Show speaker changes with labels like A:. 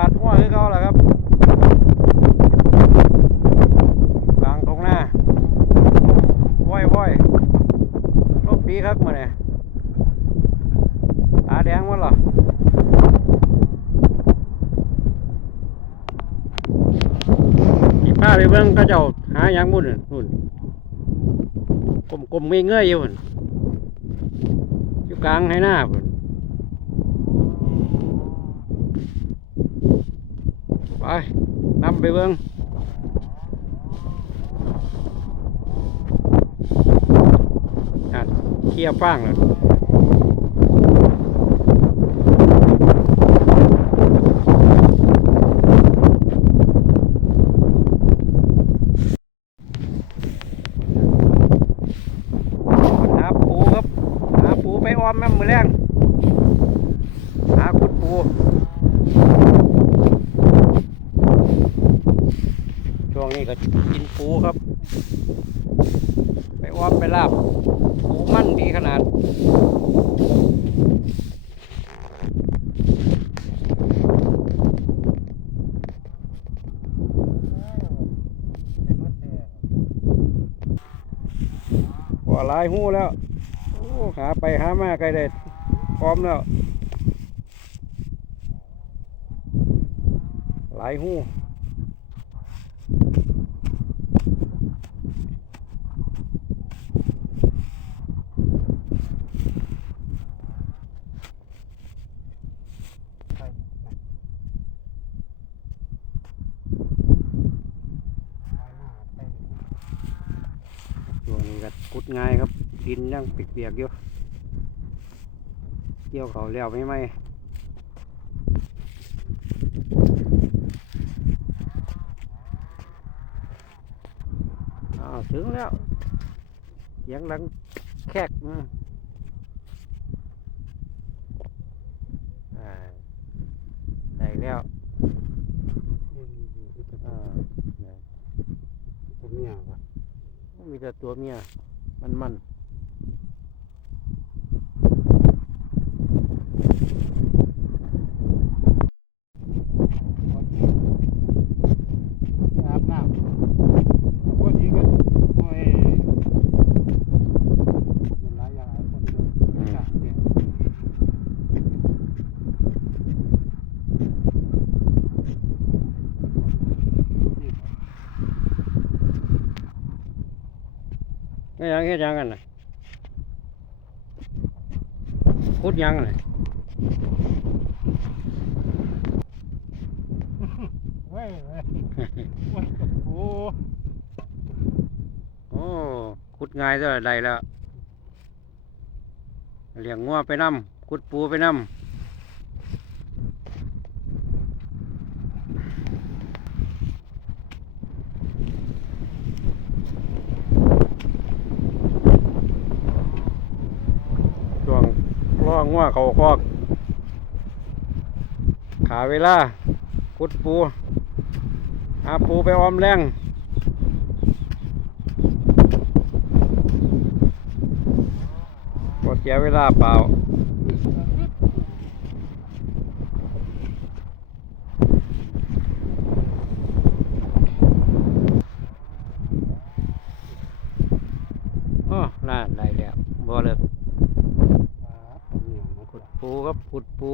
A: ลัดหัวคือเขาแหละครับกลางตรงหน้าว้อยว้อยลบดีครับมาเนี่ยตาแดงหมันเหรอขี่ป้าไปเบิ่งเขาเจ้าหาหยังมุ่นนู่นกลมกลมๆเงยๆอยู่พุ่นอยู่กลางให้หน้าพุ่น ไปนำไปเบิ้งอะเคียร์ฟางเลยหาปูครับหาปูไปออมแม่มือแรงหาขุดปู ช่วงนี้ ก็กินปูครับ ไปอ้อมไปลาบปูมั่นดีขนาดว่าลายหูแล้วโอ้หาไปหามาไกลเด็ดพร้อมแล้ว หลายหู้ ก็กุดง่ายครับ ดินยังเปียกๆอยู่เกี่ยวเขาแล้วไม่ไหมอ้าวถึงแล้วเสียงดังแคกมาอ่าได้แล้วอ่าเนี่ย
B: ผมเนี่ยวะ
A: มีแต่ตัวเมีย มันมัน
B: อาบน้ำพวกนี้ก็โอ้ยเป็นหลายอย่างหลายคนด้วยจ้ะเนี่ย
A: ก็ยังเฮ็ดหยังกันน่ะขุดหยังน่ะ
B: เฮ้ยเฮ้ยวันกับโอ้
A: โอ้ขุดง่ายเท่าใดแล้วเลี้ยงงัวไปนํขุดปูไปนํช่วงล่อ งัวเขาคอก ขาเวลาขุดปูหาปูไปออมแรงก็เสียเวลาเปล่าอ๋อน่าได้แล้วบ่เลิก
B: ผมเนี่ยมา
A: ขุด ปูครับขุดปู